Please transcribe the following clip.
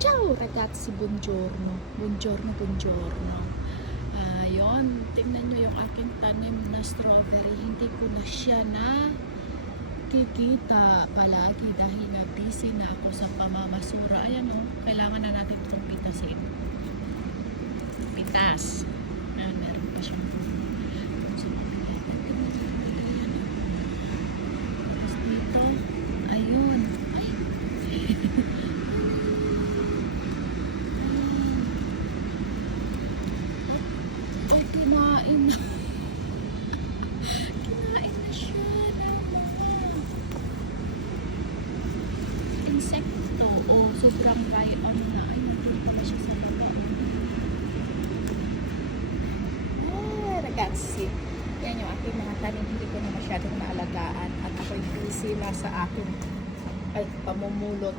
Ciao ragazzi, buongiorno. Buongiorno, buongiorno. Yun, tingnan nyo yung aking tanim na strawberry. Hindi ko na siya na kikita palagi dahil na busy na ako sa pamamasura. Ayan o, kailangan na natin itong pitasin. Pitas. Ayan, meron pa siyang dito. Ayun. Ay. Ay, kinain na. Kinain na siya ng mga insekto o sobrang dry on na. Ay, nandun pala siya sa loob. Oh, ragazzi. Yan yung aking mga tanim. Hindi ko na masyadong naalagaan at ako'y busy na sa aking pamumulot